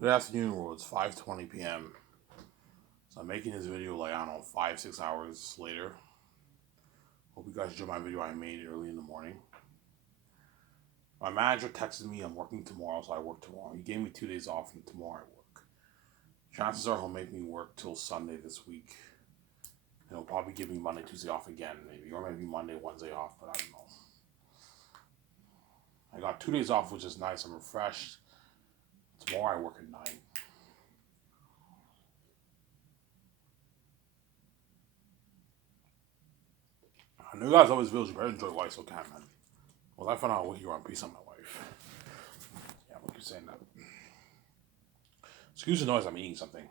Good afternoon, world. It's 5:20 p.m. So I'm making this video like, I don't know, 5, 6 hours later. Hope you guys enjoyed my video I made early in the morning. My manager texted me I'm working tomorrow, so I work tomorrow. He gave me 2 days off, and tomorrow I work. Chances are he'll make me work till Sunday this week. And he'll probably give me Monday, Tuesday off again, maybe. Or maybe Monday, Wednesday off, but I don't know. I got 2 days off, which is nice. I'm refreshed. Tomorrow I work at 9. I know you guys always feel you better enjoy life, so can, man. Well, I found out what you want peace on my wife. Yeah, what you saying that. Excuse the noise, I'm eating something.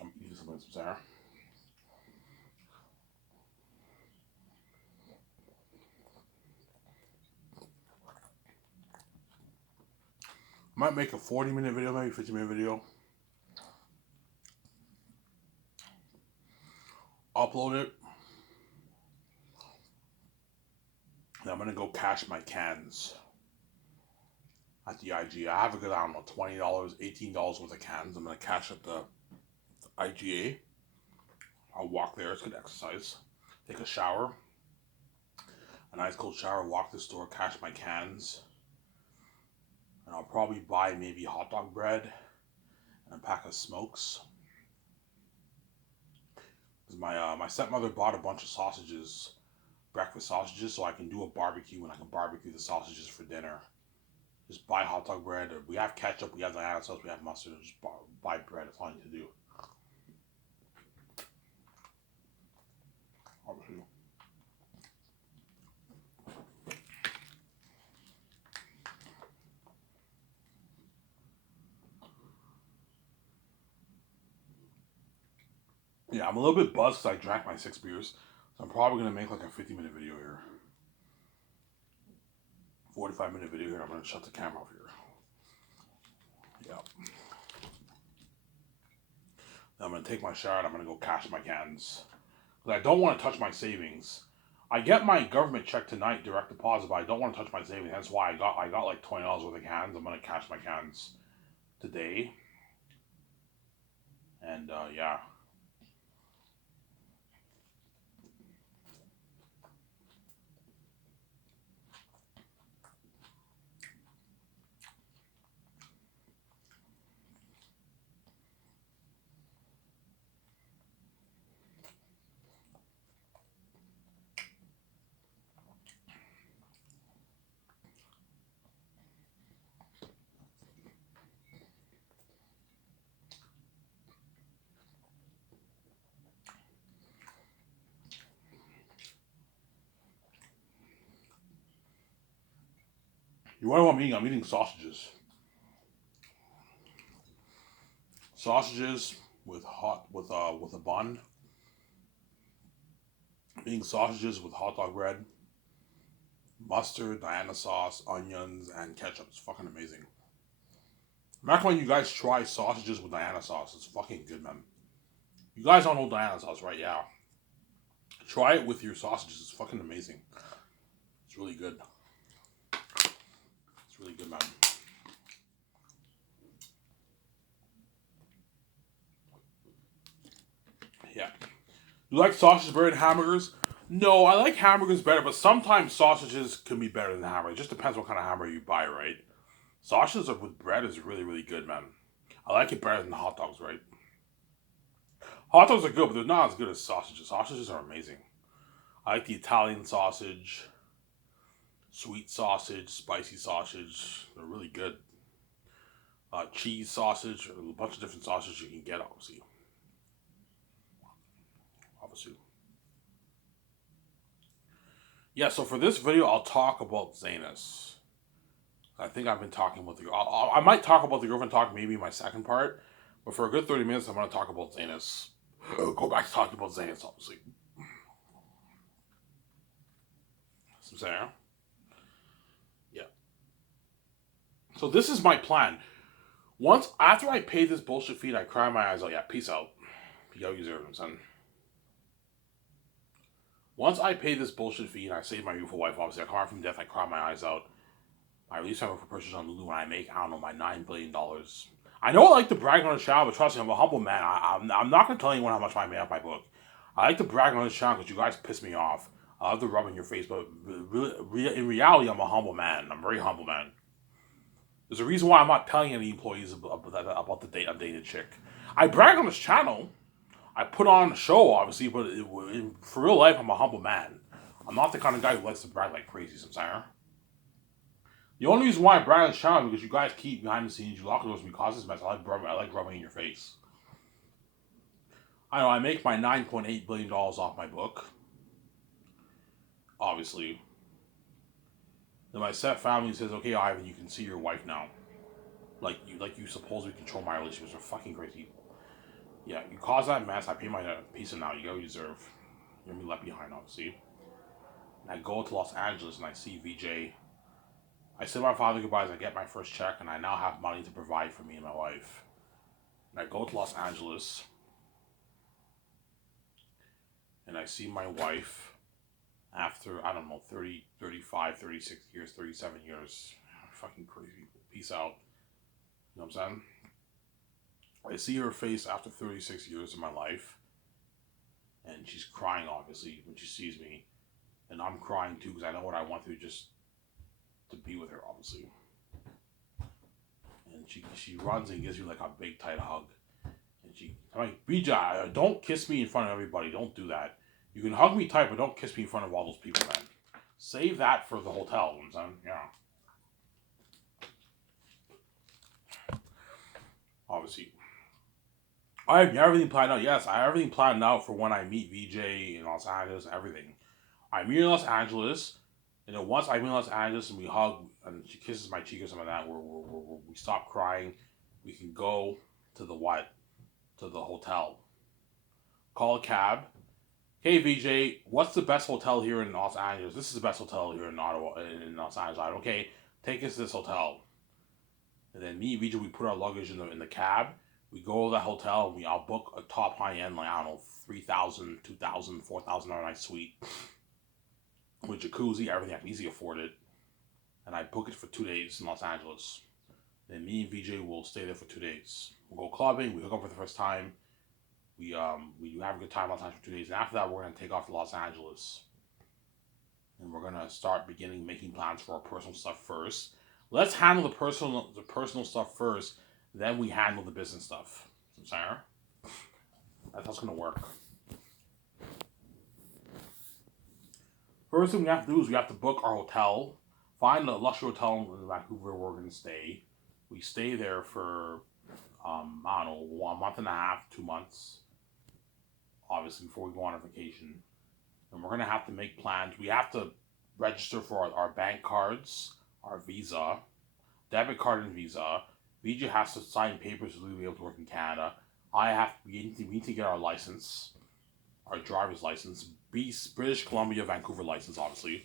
I'm eating something with some Sarah. I might make a 40-minute video, maybe 50-minute video. Upload it. And I'm going to go cash my cans at the IGA. I have a good, I don't know, $20, $18 worth of cans. I'm going to cash at the IGA. I'll walk there. It's good exercise. Take a shower. A nice cold shower. Walk to the store. Cash my cans. And I'll probably buy maybe hot dog bread and a pack of smokes. Because my stepmother bought a bunch of sausages, breakfast sausages, so I can do a barbecue and I can barbecue the sausages for dinner. Just buy hot dog bread. Or we have ketchup, we have Diana sauce, we have mustard. Just buy bread. That's all you need to do. Obviously. Yeah, I'm a little bit buzzed because I drank my 6 beers. So I'm probably going to make like a 50-minute video here. 45-minute video here. I'm going to shut the camera off here. Yeah. I'm going to take my shower and I'm going to go cash my cans. Because I don't want to touch my savings. I get my government check tonight, direct deposit, but I don't want to touch my savings. That's why I got like $20 worth of cans. I'm going to cash my cans today. And yeah. You wonder what I'm eating? I'm eating sausages. Sausages with a bun. I'm eating sausages with hot dog bread, mustard, Diana sauce, onions, and ketchup. It's fucking amazing. I'm recommend you guys try sausages with Diana sauce. It's fucking good, man. You guys don't know Diana sauce, right? Yeah. Try it with your sausages. It's fucking amazing. It's really good. It's really good, man. Yeah. You like sausages better than hamburgers? No, I like hamburgers better, but sometimes sausages can be better than hamburgers. It just depends what kind of hamburger you buy, right? Sausages with bread is really, really good, man. I like it better than hot dogs, right? Hot dogs are good, but they're not as good as sausages. Sausages are amazing. I like the Italian sausage, sweet sausage, spicy sausage. They're really good. Cheese sausage, a bunch of different sausages you can get, obviously. Obviously. Yeah, so for this video, I'll talk about Zanus. I think I've been talking about I might talk about the girlfriend talk maybe in my second part, but for a good 30 minutes, I'm going to talk about Zanus. Go back to talking about Zanus, obviously. Some Sarah. Yeah. So this is my plan. Once, after I pay this bullshit fee, I cry my eyes out. Yeah, peace out. Peace out, you son. Once I pay this bullshit fee and I save my beautiful wife, obviously I cry from death, I cry my eyes out. I release my for purchase on Lulu and I make, I don't know, my $9 billion. I know I like to brag on the channel, but trust me, I'm a humble man. I'm not going to tell anyone how much I made off my book. I like to brag on this channel because you guys piss me off. I love to rub in your face, but in reality, I'm a humble man. I'm a very humble man. There's a reason why I'm not telling any employees about the date I'm dating a chick. I brag on this channel. I put on a show, obviously, but for real life, I'm a humble man. I'm not the kind of guy who likes to brag like crazy sometimes. The only reason why I brag on this channel is because you guys keep behind the scenes, you lock the doors and cause this mess. I like rubbing in your face. I know I make my $9.8 billion off my book. Obviously. Then my set family says, okay, Ivan, you can see your wife now. Like you supposedly control my relationships. You're fucking crazy. Yeah, you caused that mess. I pay my piece of now. You go, you deserve. You're gonna be left behind, obviously. And I go to Los Angeles and I see VJ. I say my father goodbyes. I get my first check, and I now have money to provide for me and my wife. And I go to Los Angeles, and I see my wife after, I don't know, 30, 35, 36 years, 37 years. Fucking crazy. Peace out. You know what I'm saying? I see her face after 36 years of my life, and she's crying, obviously, when she sees me. And I'm crying, too, because I know what I want to just to be with her, obviously. And she runs and gives me, like, a big, tight hug. And I'm like, Bija, don't kiss me in front of everybody. Don't do that. You can hug me tight, but don't kiss me in front of all those people, man. Save that for the hotel, you know what I'm saying? Yeah. Obviously. I have everything planned out. Yes, I have everything planned out for when I meet VJ in Los Angeles, everything. I meet in Los Angeles, and then once I meet in Los Angeles and we hug, and she kisses my cheek or something like that, we stop crying, we can go to the what? To the hotel. Call a cab. Hey VJ, what's the best hotel here in Los Angeles? This is the best hotel here in Ottawa, in Los Angeles. Okay, take us to this hotel. And then me and VJ, we put our luggage in the cab. We go to that hotel and I'll book a top high end, like, I don't know, $3,000, $2,000, $4,000 night suite with jacuzzi, everything. I can easily afford it. And I book it for 2 days in Los Angeles. Then me and VJ will stay there for 2 days. We'll go clubbing. We hook up for the first time. We have a good time in Los Angeles for 2 days. And after that, we're gonna take off to Los Angeles. And we're gonna start making plans for our personal stuff first. Let's handle the personal stuff first. Then we handle the business stuff. Sarah? That's how it's gonna work. First thing we have to do is we have to book our hotel. Find a luxury hotel in Vancouver where we're gonna stay. We stay there for I don't know, 1 month and a half, 2 months. Obviously, before we go on a vacation. And we're gonna have to make plans. We have to register for our bank cards, our visa, debit card and visa. VJ has to sign papers to be able to work in Canada. We need to get our license, our driver's license, British Columbia, Vancouver license, obviously.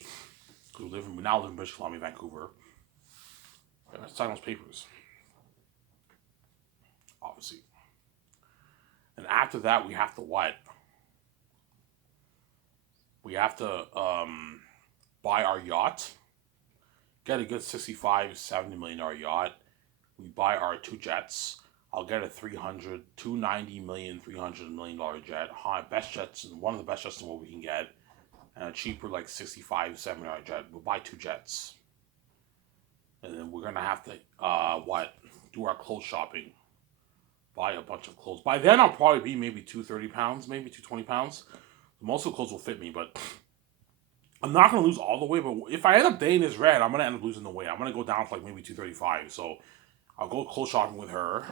We now live in British Columbia, Vancouver. We have to sign those papers, obviously. And after that, we have to what? We have to buy our yacht. Get a good $65, $70 million yacht. We buy our 2 jets. I'll get a $290 million, $300 million jet. Best jets, one of the best jets in what we can get. And a cheaper, like $65, $70 jet. We'll buy 2 jets. And then we're gonna have to do our clothes shopping. Buy a bunch of clothes. By then I'll probably be maybe 230 pounds, maybe 220 pounds. Most of the clothes will fit me, but I'm not gonna lose all the weight. But if I end up dating this red, I'm gonna end up losing the weight. I'm gonna go down to like maybe 235. So I'll go clothes shopping with her,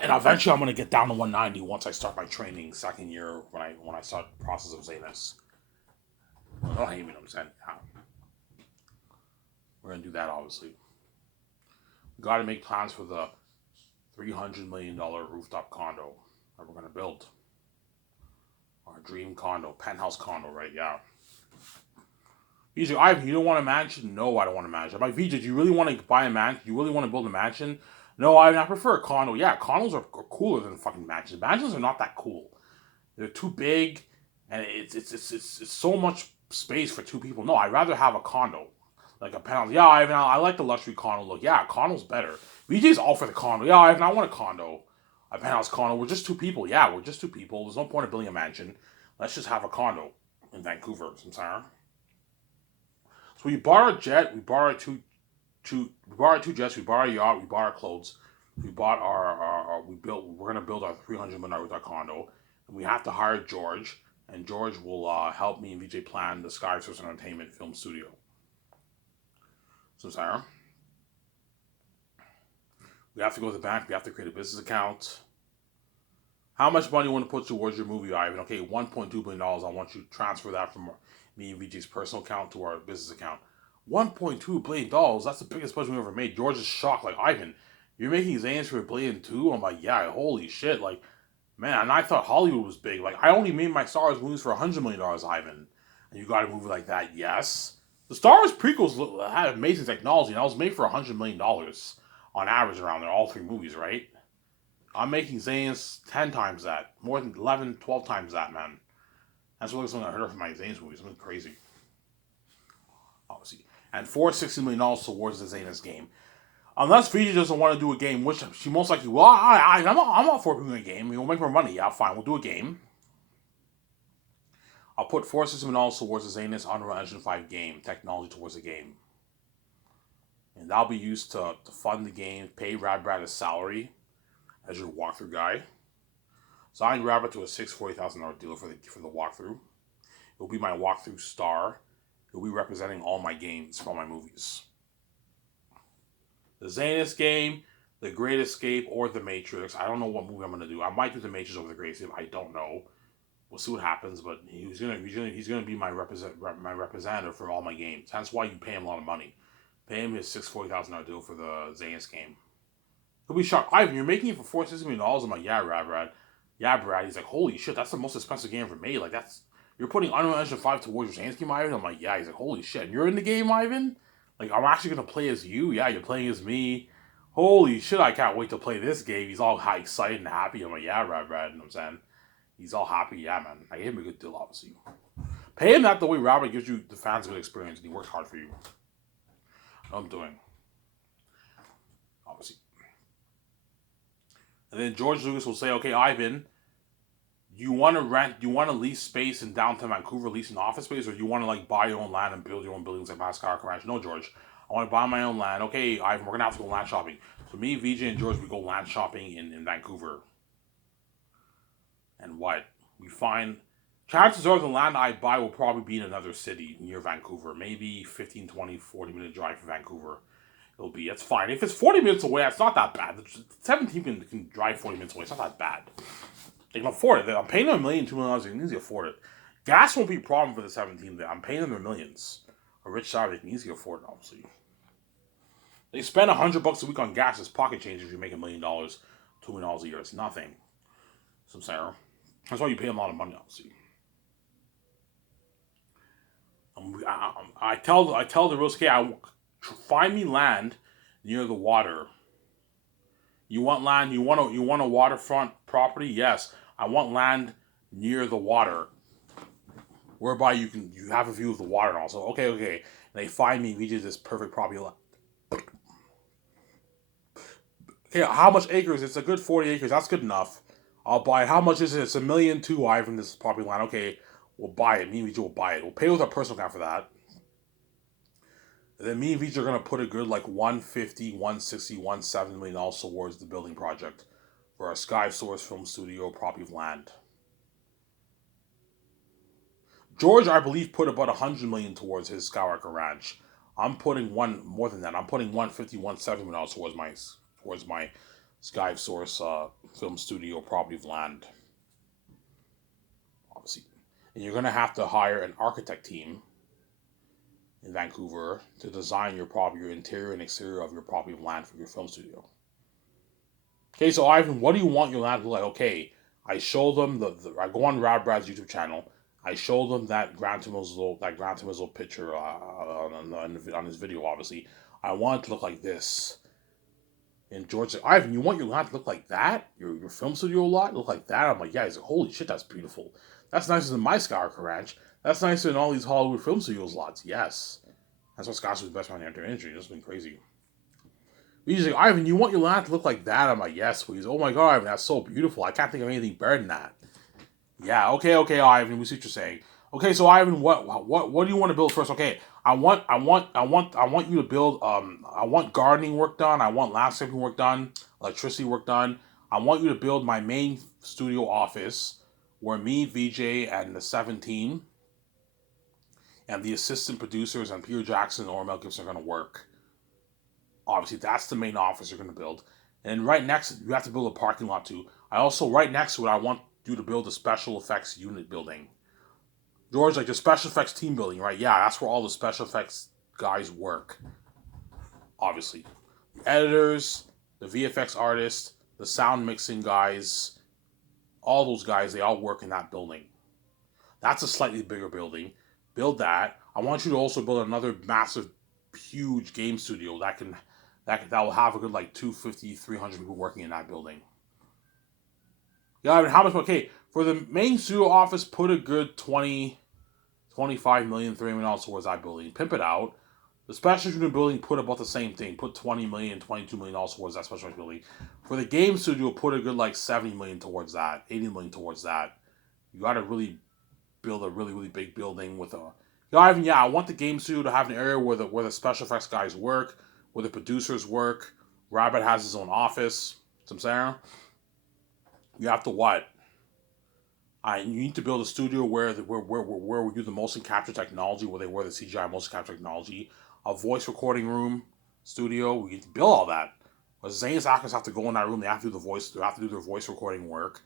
and eventually I'm gonna get down to 190 once I start my training second year when I start the process of Zanus. Don't hate me, I'm saying. We're gonna do that, obviously. We gotta make plans for the $300 million rooftop condo that we're gonna build. Our dream condo, penthouse condo, right? Yeah. VJ, Ivan, you don't want a mansion? No, I don't want a mansion. I'm like, VJ, do you really want to buy a mansion? Do you really want to build a mansion? No, I prefer a condo. Yeah, condos are cooler than fucking mansions. Mansions are not that cool. They're too big. and it's so much space for two people. No, I'd rather have a condo, like a penthouse. Yeah, Ivan, I like the luxury condo look. Yeah, condo's better. VJ's all for the condo. Yeah, Ivan, I want a condo, a penthouse condo. We're just two people. Yeah, we're just two people. There's no point in building a mansion. Let's just have a condo in Vancouver, Samsara. So we bought our jet. We bought our we bought our two jets. We bought our yacht. We bought our clothes. We bought we built. We're gonna build our $300 million with our condo, and we have to hire George. And George will help me and VJ plan the Sky Source Entertainment film studio. So Sarah, we have to go to the bank. We have to create a business account. How much money you want to put towards your movie, Ivan? Okay, $1.2 billion. I want you to transfer that from me and VJ's personal account to our business account. $1.2 billion. That's the biggest budget we ever made. George is shocked. Like, Ivan, you're making Zanes for $1 billion too? I'm like, yeah, holy shit. Like, man, and I thought Hollywood was big. Like, I only made my Star Wars movies for $100 million, Ivan. And you got a movie like that? Yes. The Star Wars prequels had amazing technology, and I was made for $100 million on average around there, all three movies, right? I'm making Zane's 10 times that. More than 11, 12 times that, man. That's really something I heard from my Zane's movies. Something crazy. Obviously. And $460 million towards the Zane's game. Unless Fiji doesn't want to do a game, which she most likely will. I'm all for doing a game. We'll make more money. Yeah, fine. We'll do a game. I'll put $460 million towards the Zanus Unreal Engine 5 game. Technology towards the game. And that'll be used to fund the game, pay Radbrad his salary as your walkthrough guy. Sign Rabbit to a $640,000 deal for the walkthrough. It'll be my walkthrough star. It'll be representing all my games from my movies. The Zanus game, The Great Escape, or The Matrix. I don't know what movie I'm gonna do. I might do The Matrix over The Great Escape. I don't know. We'll see what happens. But he's gonna be my representative for all my games. That's why you pay him a lot of money. Pay him his $640,000 deal for the Zanus game. He'll be shocked. Ivan, you're making it for $460 million. I'm like, yeah, Brad. Yeah, Brad. He's like, holy shit, that's the most expensive game ever made. Like, you're putting Unreal Engine 5 towards your Zanus game, Ivan? I'm like, yeah. He's like, holy shit, and you're in the game, Ivan? Like, I'm actually going to play as you? Yeah, you're playing as me. Holy shit, I can't wait to play this game. He's all excited and happy. I'm like, yeah, Brad. You know what I'm saying? He's all happy. Yeah, man. I gave him a good deal, obviously. Pay him that the way Robert gives you the fans a good experience, and he works hard for you. What I'm doing. Obviously. And then George Lucas will say, okay, Ivan, you want to lease space in downtown Vancouver, lease an office space, or you want to like buy your own land and build your own buildings like Mascara Ranch? No, George. I want to buy my own land. Okay, Ivan, we're going to have to go land shopping. So me, VJ, and George, we go land shopping in Vancouver. And what? We find, chances are the land I buy will probably be in another city near Vancouver. Maybe 15, 20, 40-minute drive from Vancouver. It's fine. If it's 40 minutes away, it's not that bad. 17 can drive 40 minutes away. It's not that bad. They can afford it. I'm paying them $1 million, $2 million. They can easily afford it. Gas won't be a problem for the 17. I'm paying them their millions. A rich side, they can easily afford it, obviously. They spend $100 a week on gas as pocket change if you make $1 million, $2 million a year. It's nothing. Some Sarah. That's why you pay them a lot of money, obviously. I tell the real estate, find me land near the water. You want land? You want a waterfront property? Yes, I want land near the water, whereby you have a view of the water and also. Okay. And they find me. We did this perfect property land. Okay, how much acres? It's a good 40 acres. That's good enough. I'll buy it. How much is it? It's $1 million too. Ivan, this property land. Okay, we'll buy it. Me and VJ will buy it. We'll pay with our personal account for that. And then me and VJ are going to put a good like $150, $160, $170 million towards the building project for our Sky Source Film Studio property of land. George, I believe, put about $100 million towards his Skywalker Ranch. I'm putting more than that. I'm putting $150, $170 million towards my Sky Source Film Studio property of land. Obviously. And you're going to have to hire an architect team in Vancouver to design your interior and exterior of your property of land for your film studio. Okay, so Ivan, what do you want your land to look like? Okay, I show them I go on Radbrad's YouTube channel. I show them that Gran Turismo picture on his video. Obviously, I want it to look like this. And George's like, Ivan, you want your lot to look like that? Your film studio lot look like that? I'm like, yeah. He's like, holy shit, that's beautiful. That's nicer than my Skywalker Ranch. That's nicer than all these Hollywood film studios lots. Yes. That's what Scott's was best around the entertainment industry. It's been crazy. He's like, Ivan, you want your lot to look like that? I'm like, yes, please. Oh my god, Ivan, that's so beautiful. I can't think of anything better than that. Yeah, okay, Ivan. We see what you're saying. Okay, so Ivan, what do you want to build first? Okay, I want you to build. I want gardening work done. I want landscaping work done. Electricity work done. I want you to build my main studio office, where me, VJ, and the 17, and the assistant producers and Peter Jackson or Mel Gibson are going to work. Obviously, that's the main office you're going to build. And right next, you have to build a parking lot too. I also, right next to it, I want you to build a special effects unit building. George, like the special effects team building, right? Yeah, that's where all the special effects guys work. Obviously, the editors, the VFX artists, the sound mixing guys, all those guys, they all work in that building. That's a slightly bigger building. Build that. I want you to also build another massive, huge game studio that will have a good like 250, 300 people working in that building. Yeah, I mean, how much? Okay, for the main studio office, put a good 20, 25 million, $30 million towards that building. Pimp it out. The special unit building, put about the same thing. Put 20 million, $22 million towards that special building. For the game studio, put a good like 70 million towards that, 80 million towards that. You got to really build a really, really big building with a. Yeah, I want the game studio to have an area where the special effects guys work, where the producers work. Rabbit has his own office. Some Sarah. You have to what? You need to build a studio where we do the motion capture technology, where they wear the CGI motion capture technology, a voice recording room studio. We need to build all that. But Zane's actors have to go in that room. They have to do the voice. They have to do their voice recording work.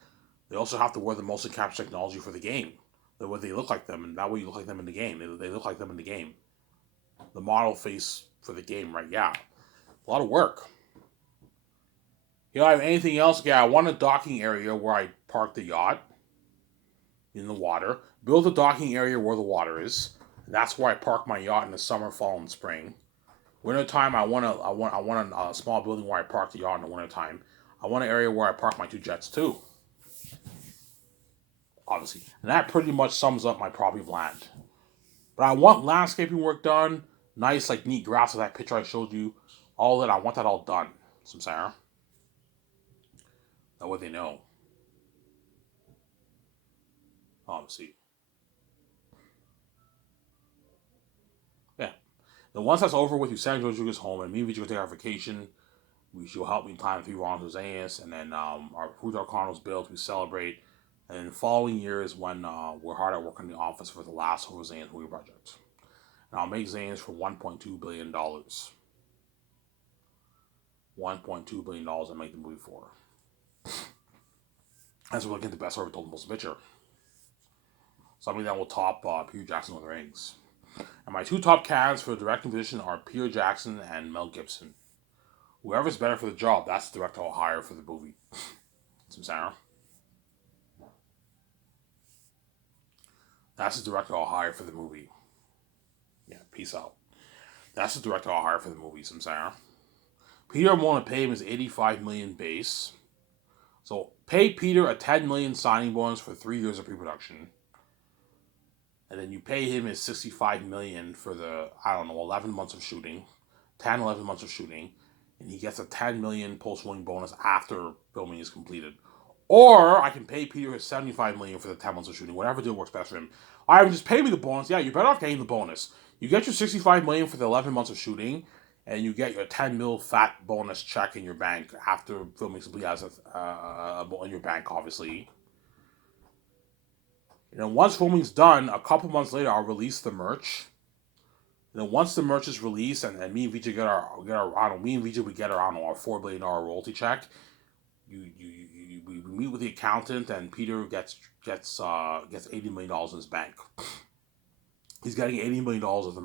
They also have to wear the motion capture technology for the game. The way they look like them, and that way you look like them in the game. They look like them in the game. The model face for the game, right? Yeah, a lot of work. I have anything else? Yeah, I want a docking area where I park the yacht in the water. Build a docking area where the water is. That's where I park my yacht in the summer, fall, and spring. Winter time, I want a small building where I park the yacht in the winter time. I want an area where I park my two jets too. Obviously, and that pretty much sums up my property of land. But I want landscaping work done, nice like neat grass, like that picture I showed you. All that I want that all done. Some Sarah. That way they know. Obviously, yeah. Then once that's over with, you send George Lucas home, and me and Vijay will take our vacation. She'll help me plan 3 rounds of Zayas, and then our Food Our Cardinals built, we celebrate. And then the following year is when we're hard at work in the office for the last of Zane's movie project. And I'll make Zane's for $1.2 billion. $1.2 billion I make the movie for. As we're looking at the best ever told most picture. Something that will top Peter Jackson with Rings. And my two top candidates for the directing position are Peter Jackson and Mel Gibson. Whoever's better for the job, that's the director I'll hire for the movie. Some Sarah. That's the director I'll hire for the movie. Yeah, peace out. That's the director I'll hire for the movie, some Sarah. Peter, I'm willing to pay him his $85 million base. So pay Peter a $10 million signing bonus for 3 years of pre-production. And then you pay him his $65 million for the, 11 months of shooting. 10, 11 months of shooting. And he gets a $10 million post-filming bonus after filming is completed. Or I can pay Peter his $75 million for the 10 months of shooting. Whatever deal works best for him. I would just pay me the bonus. Yeah, you're better off getting the bonus. You get your $65 million for the 11 months of shooting, and you get your $10 million fat bonus check in your bank after filming simply has in your bank, obviously. And then once filming's done, a couple months later, I'll release the merch. And then once the merch is released, and me and Vijay we get our $4 billion royalty check. We meet with the accountant, and Peter gets $80 million in his bank. He's getting $80 million of the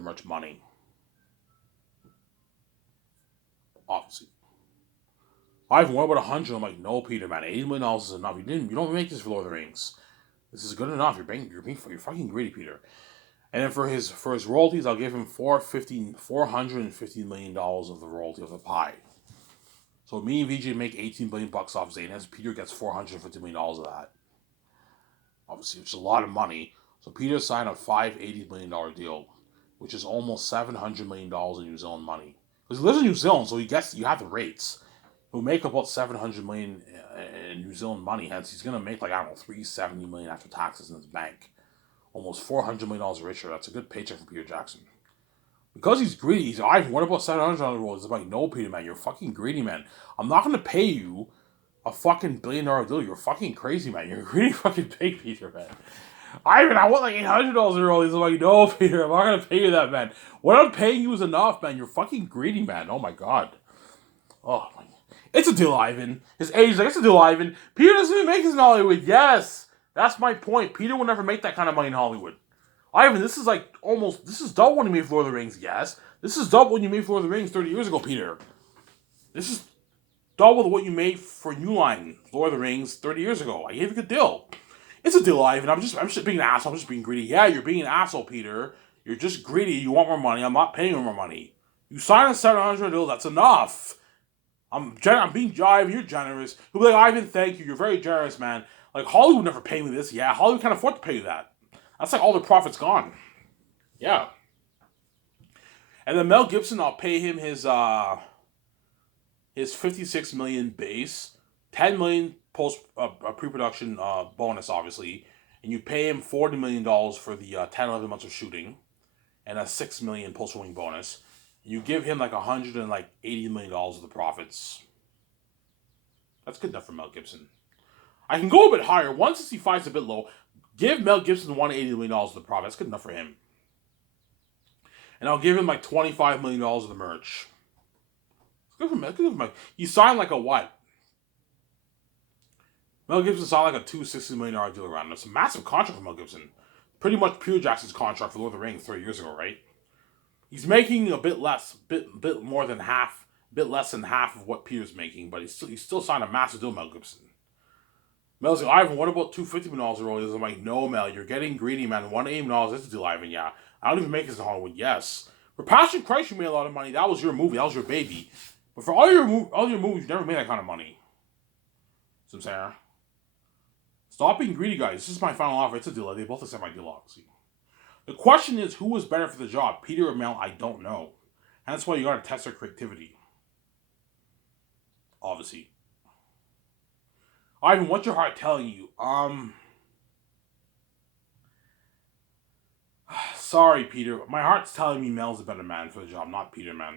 merch money. Obviously. Ivan, what about 100? I'm like, no, Peter, man, $80 million is enough. You don't make this for Lord of the Rings. This is good enough. You're fucking greedy, Peter. And then for his royalties, I'll give him $450 million of the royalty of the pie. So me and VJ make $18 billion off Zaynez. Peter gets $450 million of that. Obviously, which is a lot of money. So Peter signed a $580 million deal, which is almost $700 million in New Zealand money. Because he lives in New Zealand, so you have the rates. He'll make about $700 million in New Zealand money. Hence, he's gonna make $370 million after taxes in his bank. Almost $400 million richer. That's a good paycheck for Peter Jackson. Because he's greedy, he's like, Ivan, what about 700 on the roll? He's like, no, Peter, man, you're fucking greedy, man. I'm not gonna pay you a fucking $1 billion deal. You're fucking crazy, man. You're a greedy fucking pig, Peter, man. Ivan, I want $800 a roll. He's like, no, Peter, I'm not gonna pay you that, man. What I'm paying you is enough, man. You're fucking greedy, man. Oh my god. Oh my. It's a deal, Ivan. His age is like, it's a deal, Ivan. Peter doesn't even make this in Hollywood. Yes. That's my point. Peter will never make that kind of money in Hollywood. Ivan, this is double when you made Lord of the Rings, yes. This is double when you made Lord of the Rings 30 years ago, Peter. This is double what you made for New Line, Lord of the Rings, 30 years ago. I gave you a good deal. It's a deal, Ivan. I'm just being an asshole. I'm just being greedy. Yeah, you're being an asshole, Peter. You're just greedy. You want more money. I'm not paying you more money. You sign a $700 deal. That's enough. I'm being jive. You're generous. He'll be like, Ivan, thank you. You're very generous, man. Like, Hollywood never paid me this. Yeah, Hollywood can't afford to pay you that. That's like all the profits gone. Yeah. And then Mel Gibson, I'll pay him his $56 million base, $10 million post pre-production bonus, obviously, and you pay him $40 million for the 10-11 months of shooting, and a $6 million post-filming bonus. And you give him $180 million of the profits. That's good enough for Mel Gibson. I can go a bit higher. 165 is a bit low. Give Mel Gibson $180 million of the profit. That's good enough for him. And I'll give him $25 million of the merch. It's good for Mel. He signed a what? Mel Gibson signed a $260 million deal around him. It's a massive contract for Mel Gibson. Pretty much Peter Jackson's contract for Lord of the Rings 30 years ago, right? He's making a bit less, bit less than half of what Peter's making, but he still signed a massive deal with Mel Gibson. Mel's like, Ivan, what about $250 million royalties? I'm like, no, Mel, you're getting greedy, man. $180 million is a deal, Ivan, yeah. I don't even make this in Hollywood, yes. For Passion Christ, you made a lot of money. That was your movie. That was your baby. But for all your movies, you never made that kind of money. So I'm saying, stop being greedy, guys. This is my final offer. It's a deal. They both accept my deal, obviously. The question is, who was better for the job, Peter or Mel? I don't know. And that's why you gotta test their creativity. Obviously. Ivan, what's your heart telling you? Sorry, Peter. My heart's telling me Mel's a better man for the job, not Peter, man.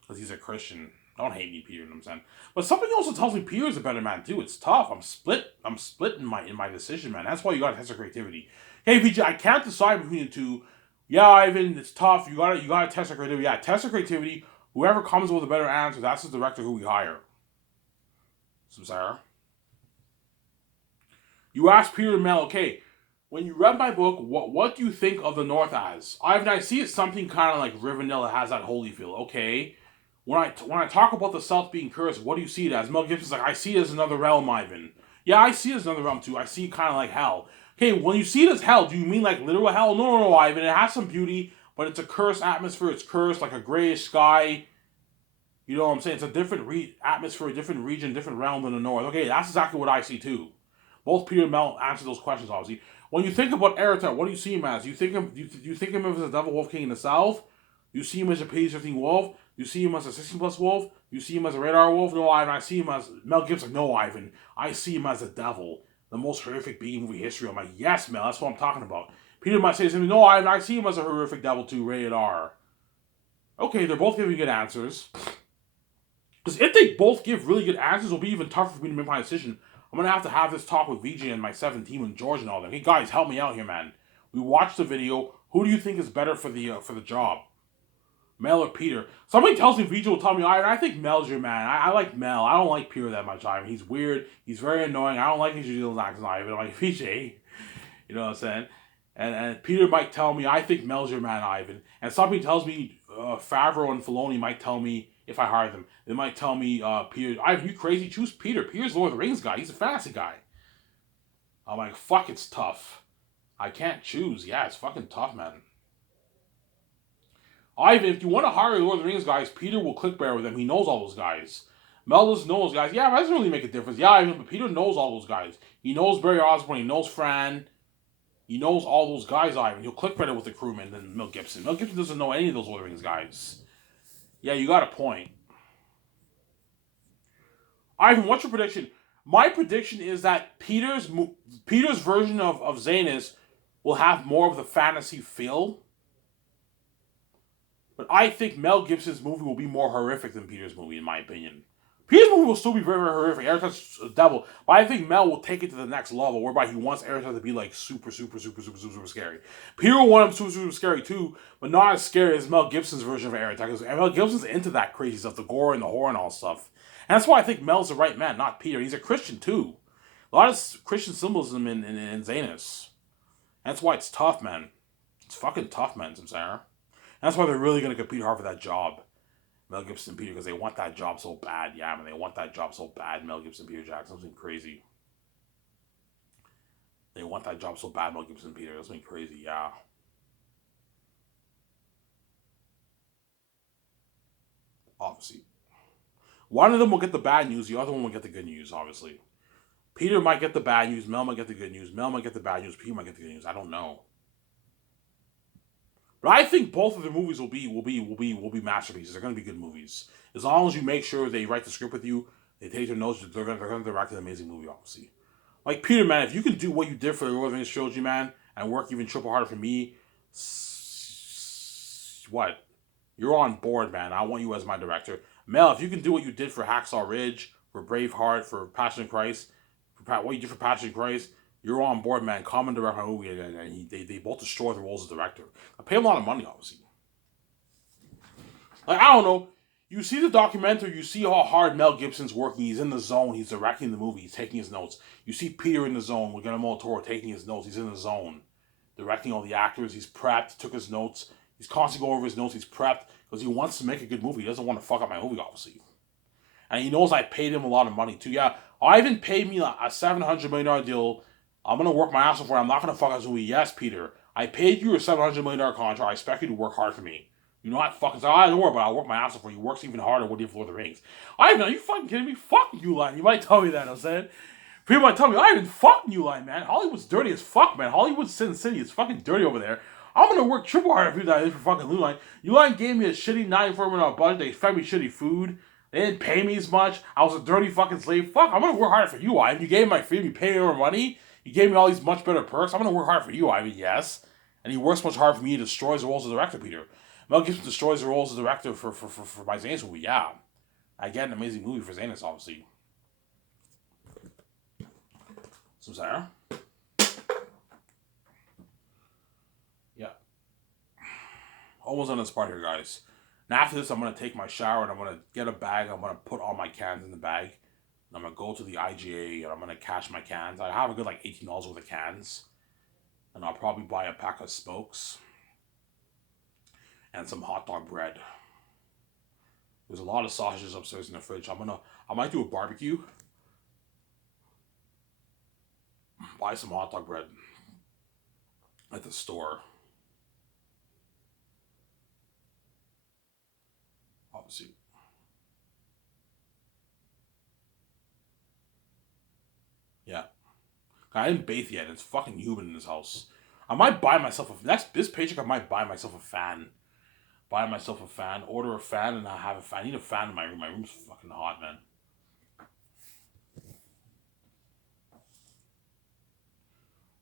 Because he's a Christian. Don't hate me, Peter, you know what I'm saying? But something also tells me Peter's a better man, too. It's tough. I'm split in my decision, man. That's why you gotta test your creativity. Hey, PJ, I can't decide between the two. Yeah, Ivan, it's tough. You gotta test your creativity. Yeah, test your creativity. Whoever comes with a better answer, that's the director who we hire. So, Sarah. You asked Peter and Mel, okay, when you read my book, what do you think of the North as? Ivan, I see it's something kind of like Rivendell that has that holy feel. Okay. When I talk about the South being cursed, what do you see it as? Mel Gibson's like, I see it as another realm, Ivan. Yeah, I see it as another realm too. I see it kind of like hell. Okay, when you see it as hell, do you mean like literal hell? No, Ivan. It has some beauty, but it's a cursed atmosphere. It's cursed, like a grayish sky. You know what I'm saying? It's a different atmosphere, a different region, different realm than the North. Okay, that's exactly what I see too. Both Peter and Mel answer those questions, obviously. When you think about Erether, what do you see him as? Do you think him as a Devil Wolf King in the South? Do you see him as a Page 15 Wolf? Do you see him as a 16+ Wolf? Do you see him as a Radar Wolf? No, Ivan. I see him as Mel Gibson. No, Ivan. I see him as a devil, the most horrific being in movie history. I'm like, yes, Mel. That's what I'm talking about. Peter might say something. No, Ivan. I see him as a horrific devil too. Rated R. Okay, they're both giving good answers. Because if they both give really good answers, it'll be even tougher for me to make my decision. I'm going to have this talk with VJ and my 17 and George and all them. Hey, guys, help me out here, man. We watched the video. Who do you think is better for the job? Mel or Peter? Somebody tells me VJ will tell me, I think Mel's your man. I like Mel. I don't like Peter that much, Ivan. He's weird. He's very annoying. I don't like his usual accent, Ivan. I'm like, VJ. You know what I'm saying? And Peter might tell me, I think Mel's your man, Ivan. And somebody tells me Favreau and Filoni might tell me, if I hire them, they might tell me, Peter, Ivan, you crazy? Choose Peter. Peter's Lord of the Rings guy. He's a fantasy guy. I'm like, fuck, it's tough. I can't choose. Yeah, it's fucking tough, man. Ivan, if you want to hire Lord of the Rings guys, Peter will click better with them. He knows all those guys. Mel doesn't know those guys. Yeah, but that doesn't really make a difference. Yeah, Ivan, but Peter knows all those guys. He knows Barry Osborne. He knows Fran. He knows all those guys, Ivan. He'll click better with the crewman than Mel Gibson. Mel Gibson doesn't know any of those Lord of the Rings guys. Yeah, you got a point. Ivan, what's your prediction? My prediction is that Peter's version of Zanus will have more of the fantasy feel. But I think Mel Gibson's movie will be more horrific than Peter's movie, in my opinion. Peter's movie will still be very, very horrific. Aerosmith's a devil. But I think Mel will take it to the next level, whereby he wants Aerosmith to be like super, super, super, super, super, super scary. Peter will want him super, super scary too, but not as scary as Mel Gibson's version of Aerosmith. Because Mel Gibson's into that crazy stuff, the gore and the horror and all stuff. And that's why I think Mel's the right man, not Peter. He's a Christian too. A lot of Christian symbolism in Zanus. That's why it's tough, man. It's fucking tough, man, Samsara. That's why they're really going to compete hard for that job. Mel Gibson and Peter, because they want that job so bad. Yeah, man, they want that job so bad. Mel Gibson, Peter Jackson, something crazy. They want that job so bad. Mel Gibson, Peter, something crazy. Yeah. Obviously, one of them will get the bad news. The other one will get the good news. Obviously, Peter might get the bad news. Mel might get the good news. Mel might get the bad news. Peter might get the good news. I don't know. But I think both of the movies will be masterpieces. They're going to be good movies as long as you make sure they write the script with you. They take their notes. They're going to direct an amazing movie. Obviously, like Peter, man, if you can do what you did for the Lord of the Rings trilogy, man, and work even triple harder for me, what? You're on board, man. I want you as my director. Mel, if you can do what you did for Hacksaw Ridge, for Braveheart, for Passion of Christ, for what you did for Passion of Christ, you're on board, man. Come and direct my movie, and they both destroy the roles as director. I pay him a lot of money, obviously. Like, I don't know. You see the documentary, you see how hard Mel Gibson's working. He's in the zone. He's directing the movie. He's taking his notes. You see Peter in the zone with Guillermo del Toro taking his notes. He's in the zone, directing all the actors. He's prepped. Took his notes. He's constantly going over his notes. He's prepped because he wants to make a good movie. He doesn't want to fuck up my movie, obviously. And he knows I paid him a lot of money too. Yeah, Ivan paid me a $700 million deal. I'm gonna work my ass off for it. I'm not gonna fuck up his movie. Yes, Peter, I paid you a $700 million contract. I expect you to work hard for me. You know what? Fucking say, I don't worry, but I'll work my ass off for you. He works even harder when you for the rings. Ivan, are you fucking kidding me? Fuck you, line. You might tell me that. I'm saying. People might tell me, Ivan, fuck New Line, man. Hollywood's dirty as fuck, man. Hollywood's Sin City is fucking dirty over there. I'm gonna work triple hard for you for fucking New Line. New Line gave me a shitty $94 million budget. They fed me shitty food. They didn't pay me as much. I was a dirty fucking slave. Fuck, I'm gonna work harder for you, Ivan. You gave me my freedom. You paid me more money. You gave me all these much better perks. I'm gonna work hard for you, Ivan. Yes. And he works much harder for me. He destroys the roles of director, Peter. Mel Gibson destroys the roles of director for my Zanus movie. Yeah, I get an amazing movie for Zanus, obviously. So, Sarah? Yeah. Almost on this part here, guys. And after this, I'm going to take my shower and I'm going to get a bag. I'm going to put all my cans in the bag. And I'm going to go to the IGA and I'm going to cash my cans. I have a good like $18 worth of cans. And I'll probably buy a pack of Spokes. And some hot dog bread. There's a lot of sausages upstairs in the fridge. I might do a barbecue. Buy some hot dog bread at the store. Obviously. Yeah. I didn't bathe yet. It's fucking humid in this house. I might buy myself this paycheck. I might buy myself a fan. Buy myself a fan. Order a fan, and I have a fan. I need a fan in my room. My room's fucking hot, man.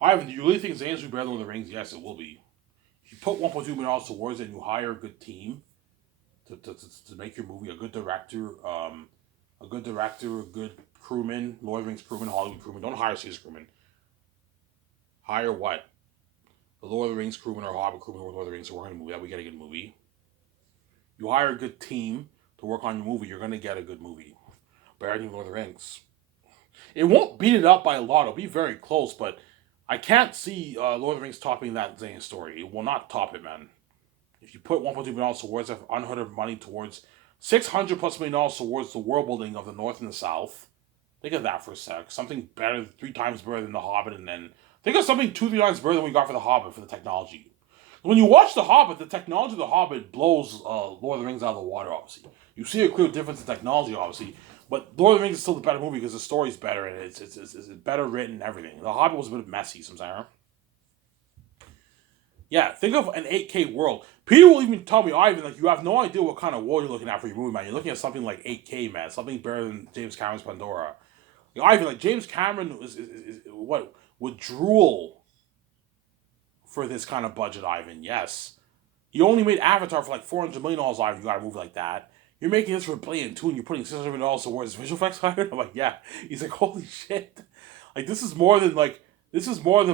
Ivan, do you really think Zane's will be better than the Rings? Yes, it will be. If you put $1.2 million towards it, and you hire a good team to make your movie, a good director, a good crewman, Lord of the Rings crewman, Hollywood crewman. Don't hire Caesar crewman. Hire what? The Lord of the Rings crewman or Hobbit crewman or Lord of the Rings to work on a movie. That we get a good movie. You hire a good team to work on your movie, you're gonna get a good movie. Better than Lord of the Rings. It won't beat it up by a lot. It'll be very close, but I can't see Lord of the Rings topping that Zane story. It will not top it, man. If you put $1.2 million towards that, unheard of money towards $600+ million towards the world building of the North and the South, Think of that for a sec. Something better, 3 times better than The Hobbit, and then think of something 2, 3 times better than we got for The Hobbit for the technology. When you watch The Hobbit, the technology of The Hobbit blows Lord of the Rings out of the water, obviously. You see a clear difference in technology, obviously, but Lord of the Rings is still the better movie because the story's better and it's better written and everything. The Hobbit was a bit messy sometimes. Yeah, think of an 8K world. Peter will even tell me, Ivan, like, you have no idea what kind of world you're looking at for your movie, man. You're looking at something like 8K, man. Something better than James Cameron's Pandora. Like, Ivan, like, James Cameron is what would drool for this kind of budget, Ivan. Yes. You only made Avatar for like $400 million, Ivan. You got a movie like that. You're making this for $1.2 billion, and you're putting $600 towards visual effects, Ivan. I'm like, yeah. He's like, holy shit. Like, this is more than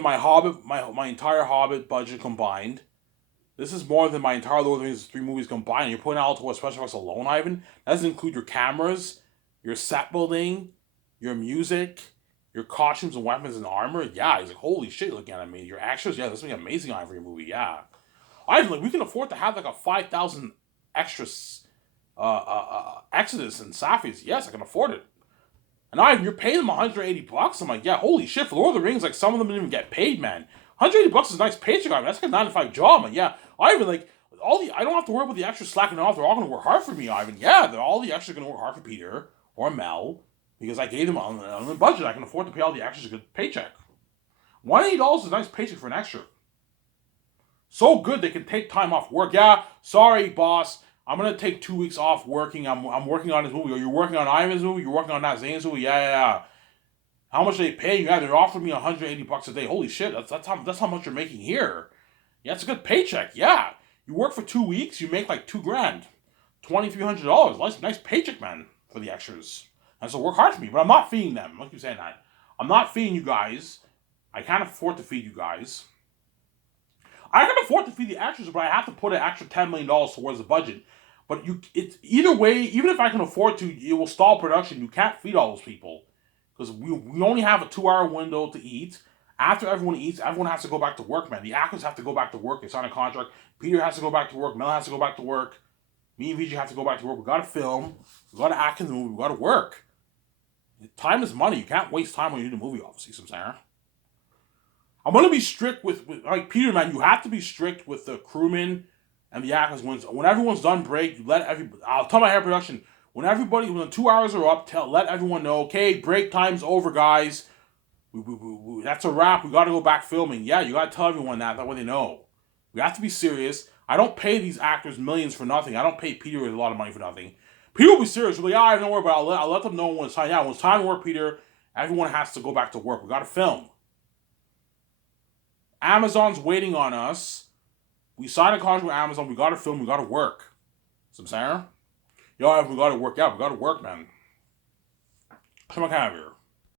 my Hobbit, my entire Hobbit budget combined. This is more than my entire Lord of the Rings 3 movies combined. You're putting out towards special effects alone, Ivan. That doesn't include your cameras, your set building, your music, your costumes and weapons and armor. Yeah, he's like, holy shit, looking at me. Your extras, yeah, this is gonna be amazing on your movie. Yeah, Ivan, like, we can afford to have like a 5,000 extras, Exodus and Safis. Yes, I can afford it. And Ivan, you're paying them $180. I'm like, yeah, holy shit. For Lord of the Rings, like, some of them didn't even get paid, man. $180 is a nice paycheck, Ivan. That's like a 9 to 5 job, man. Yeah, Ivan, like, I don't have to worry about the extras slacking off. They're all gonna work hard for me, Ivan. Yeah, all the extras are gonna work hard for Peter or Mel because I gave them on the budget. I can afford to pay all the extras a good paycheck. $180 is a nice paycheck for an extra. So good they can take time off work. Yeah, sorry, boss. I'm gonna take 2 weeks off working. I'm working on this movie. Or you're working on Ivan's movie. You're working on that Zane's movie. Yeah. How much they pay you? Yeah, they're offering me $180 a day. Holy shit, that's how much you're making here. Yeah, it's a good paycheck. Yeah, you work for 2 weeks, you make like $2,000, $2,300. Nice paycheck, man, for the extras. And so work hard for me, but I'm not feeding them. Like you saying that, I'm not feeding you guys. I can't afford to feed you guys. I can afford to feed the extras, but I have to put an extra $10 million towards the budget. But it's either way. Even if I can afford to, it will stall production. You can't feed all those people because we only have a 2 hour window to eat. After everyone eats, everyone has to go back to work, man. The actors have to go back to work. They sign a contract. Peter has to go back to work. Mel has to go back to work. Me and VJ have to go back to work. We gotta film. We gotta act in the movie. We gotta work. Time is money. You can't waste time when you do the movie, obviously, Sarah. I'm gonna be strict with like Peter, man. You have to be strict with the crewmen and the actors. When everyone's done break, you let everybody. I'll tell my hair production when the 2 hours are up. Let everyone know. Okay, break time's over, guys. That's a wrap. We gotta go back filming. Yeah, you gotta tell everyone that. That way they know. We have to be serious. I don't pay these actors millions for nothing. I don't pay Peter a lot of money for nothing. Peter will be serious. He'll be, yeah, don't worry, but I'll let them know when it's time. Yeah, when it's time to work, Peter. Everyone has to go back to work. We gotta film. Amazon's waiting on us. We signed a contract with Amazon. We gotta film. We gotta work. Some Sarah? Yo, we gotta work. Yeah, we gotta work, man. Come on, come here.